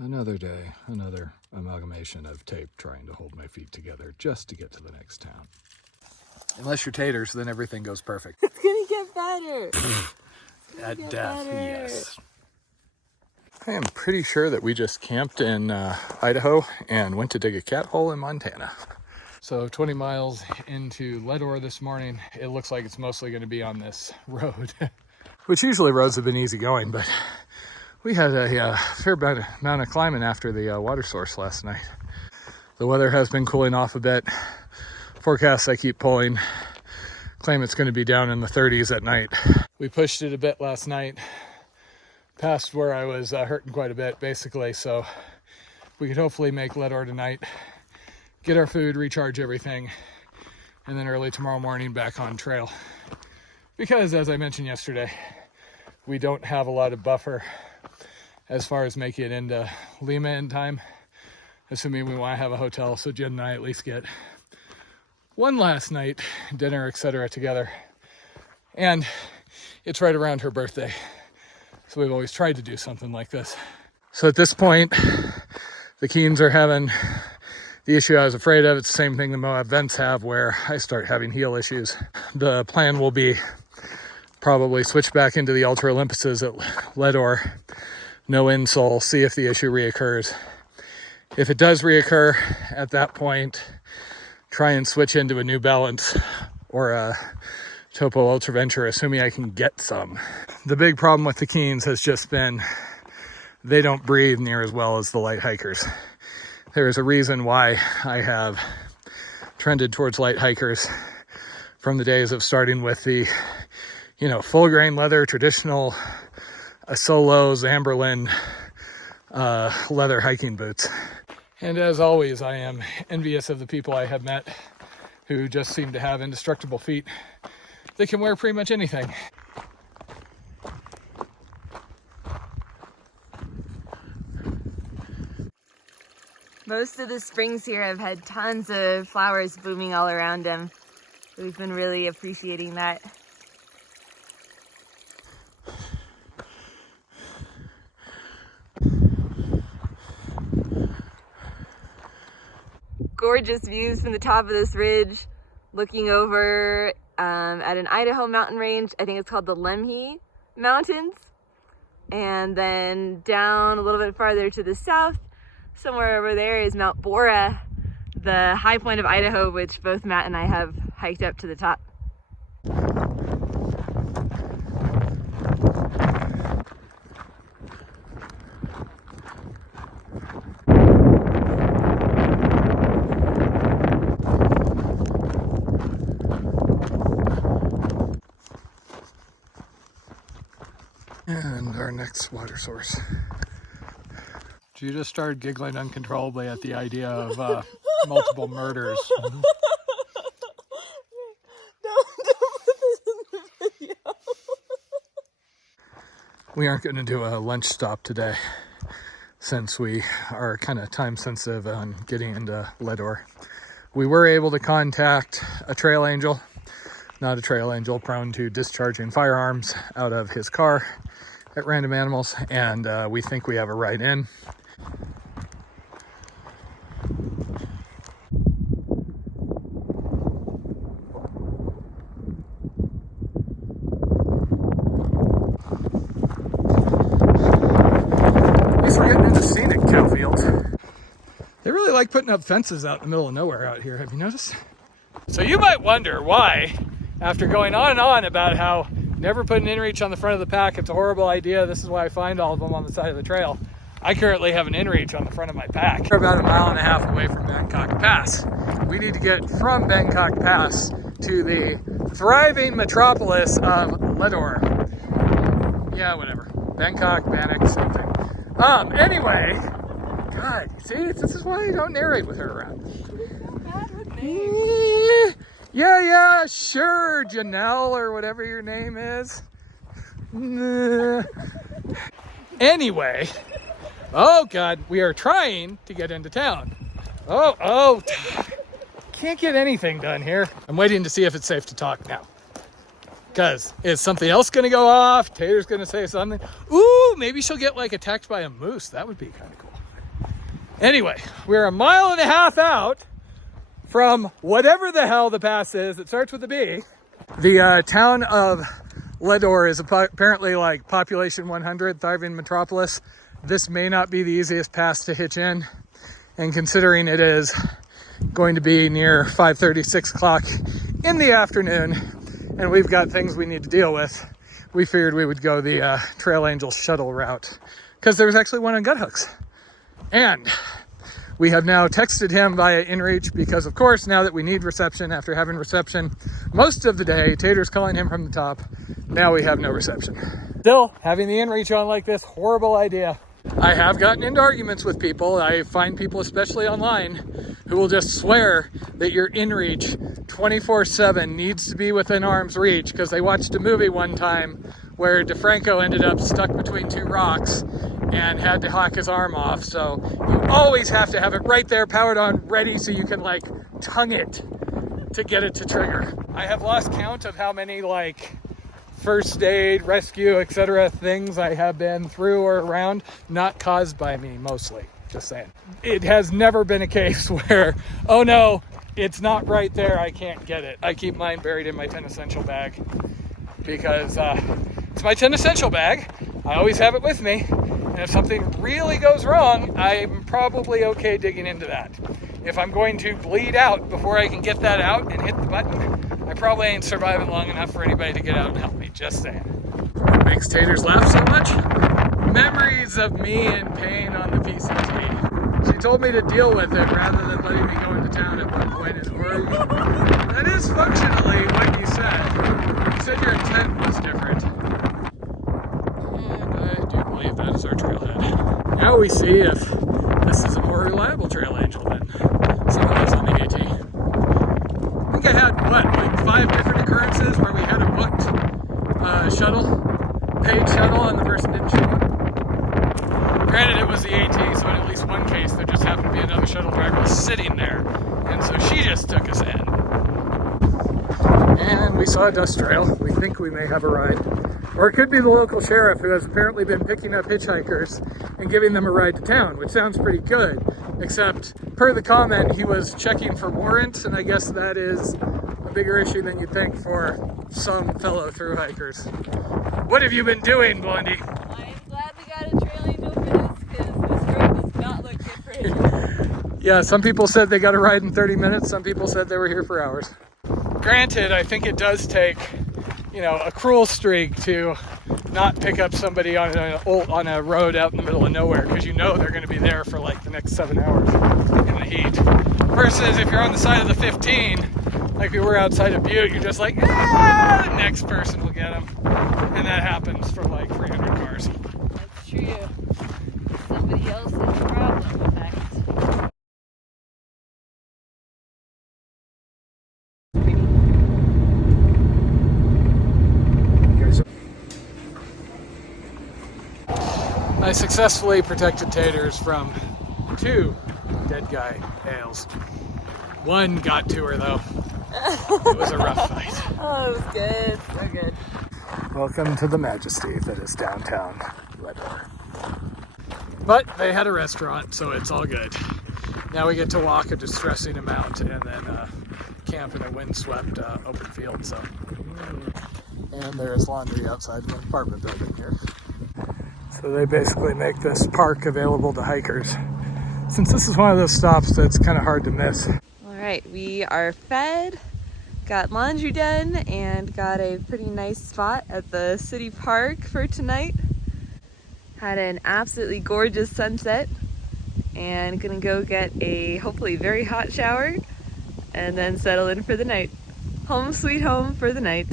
Another day, another amalgamation of tape trying to hold my feet together just to get to the next town. Unless you're taters, then everything goes perfect. It's gonna get better. At death, yes. I am pretty sure that we just camped in Idaho and went to dig a cat hole in Montana. So 20 miles into Leadore this morning, it looks like it's mostly going to be on this road. Which usually roads have been easy going, but we had a fair amount of climbing after the water source last night. The weather has been cooling off a bit. Forecasts I keep pulling claim it's going to be down in the 30s at night. We pushed it a bit last night, past where I was hurting quite a bit, basically, so we could hopefully make Leadore tonight, get our food, recharge everything, and then early tomorrow morning back on trail. Because, as I mentioned yesterday, we don't have a lot of buffer as far as making it into Lima in time, assuming we want to have a hotel, so Jen and I at least get one last night, dinner, etc. together. And it's right around her birthday, so we've always tried to do something like this. So at this point, the Keens are having the issue I was afraid of. It's the same thing the Moab vents have, where I start having heel issues. The plan will be probably switch back into the Ultra Olympuses at Leadore, no insole, see if the issue reoccurs. If it does reoccur, at that point, try and switch into a New Balance or a Topo Ultra Venture, assuming I can get some. The big problem with the Keens has just been they don't breathe near as well as the light hikers. There is a reason why I have trended towards light hikers from the days of starting with the, full grain leather, traditional SOBO, Zamberlin leather hiking boots. And as always, I am envious of the people I have met who just seem to have indestructible feet. They can wear pretty much anything. Most of the springs here have had tons of flowers blooming all around them. We've been really appreciating that. Gorgeous views from the top of this ridge, looking over at an Idaho mountain range. I think it's called the Lemhi Mountains. And then down a little bit farther to the south, somewhere over there, is Mount Bora, the high point of Idaho, which both Matt and I have hiked up to the top. And our next water source. Judah started giggling uncontrollably at the idea of multiple murders. Don't put this in the video. We aren't going to do a lunch stop today since we are kind of time sensitive on getting into Leadore. We were able to contact a trail angel, not a trail angel, prone to discharging firearms out of his car at random animals, and we think we have a ride in. At least we're getting into scenic cow fields. They really like putting up fences out in the middle of nowhere out here, have you noticed? So you might wonder why, after going on and on about how never put an inReach on the front of the pack, it's a horrible idea, this is why I find all of them on the side of the trail, I currently have an inReach on the front of my pack. We're about 1.5 miles away from Bangkok Pass. We need to get from Bangkok Pass to the thriving metropolis of Leadore. Yeah, whatever. Bangkok, Bannock, same thing. Anyway, God, see, this is why I don't narrate with her around. Yeah, sure, Janelle, or whatever your name is. Anyway, oh God, we are trying to get into town. Oh, can't get anything done here. I'm waiting to see if it's safe to talk now. Because is something else going to go off? Tater's going to say something. Ooh, maybe she'll get like attacked by a moose. That would be kind of cool. Anyway, we're a mile and a half out from whatever the hell the pass is. It starts with a B. The town of Leadore is apparently like population 100, thriving metropolis. This may not be the easiest pass to hitch in, and considering it is going to be near 5:30, 6 o'clock in the afternoon, and we've got things we need to deal with, we figured we would go the Trail Angels shuttle route, because there was actually one on Gut Hooks. And we have now texted him via InReach because, of course, now that we need reception after having reception most of the day, Tater's calling him from the top, now we have no reception. Still, having the InReach on like this, horrible idea. I have gotten into arguments with people. I find people, especially online, who will just swear that your InReach 24/7 needs to be within arm's reach because they watched a movie one time where DeFranco ended up stuck between two rocks and had to hack his arm off. So you always have to have it right there, powered on, ready, so you can like tongue it to get it to trigger. I have lost count of how many like first aid, rescue, etc. things I have been through or around, not caused by me mostly, just saying. It has never been a case where, oh no, it's not right there, I can't get it. I keep mine buried in my 10 essential bag because it's my 10 essential bag. I always have it with me. And if something really goes wrong, I'm probably okay digging into that. If I'm going to bleed out before I can get that out and hit the button, I probably ain't surviving long enough for anybody to get out and help me, just saying. What makes Taters laugh so much? Memories of me in pain on the PCT. She told me to deal with it rather than letting me go into town at one point in Oregon. That is functionally what you said. You said your intent was different. And I do believe that is our trailhead. Now we see if this is a more reliable trail angel than some of those on the AT. I think I had, what, like 5 different occurrences where we had a booked shuttle, paid shuttle, and the person didn't show up. Granted, it was the AT, so in at least one case, there just happened to be another shuttle driver sitting there, and so she just took us in. And we saw a dust trail. We think we may have a ride. Or it could be the local sheriff who has apparently been picking up hitchhikers and giving them a ride to town, which sounds pretty good, except per the comment, he was checking for warrants, and I guess that is a bigger issue than you'd think for some fellow thru hikers. What have you been doing, Blondie? I am glad we got a trail angel for this, because this road does not look good for him. Yeah, some people said they got a ride in 30 minutes, some people said they were here for hours. Granted, I think it does take, you know, a cruel streak to not pick up somebody on a road out in the middle of nowhere, because you know they're going to be there for like the next 7 hours in the heat. Versus if you're on the side of the 15, like we were outside of Butte, you're just like, ah, the next person will get them. And that happens for like 300 cars. That's true. Somebody else's problem effect. I successfully protected Taters from 2 dead guy ales. 1 got to her though. It was a rough fight. Oh, it was good. So good. Welcome to the majesty that is downtown Leadore. But they had a restaurant, so it's all good. Now we get to walk a distressing amount and then camp in a windswept open field. So, and there is laundry outside the apartment building here. So they basically make this park available to hikers. Since this is one of those stops that's kind of hard to miss. All right, we are fed, got laundry done, and got a pretty nice spot at the city park for tonight. Had an absolutely gorgeous sunset, and gonna go get a hopefully very hot shower and then settle in for the night. Home sweet home for the night.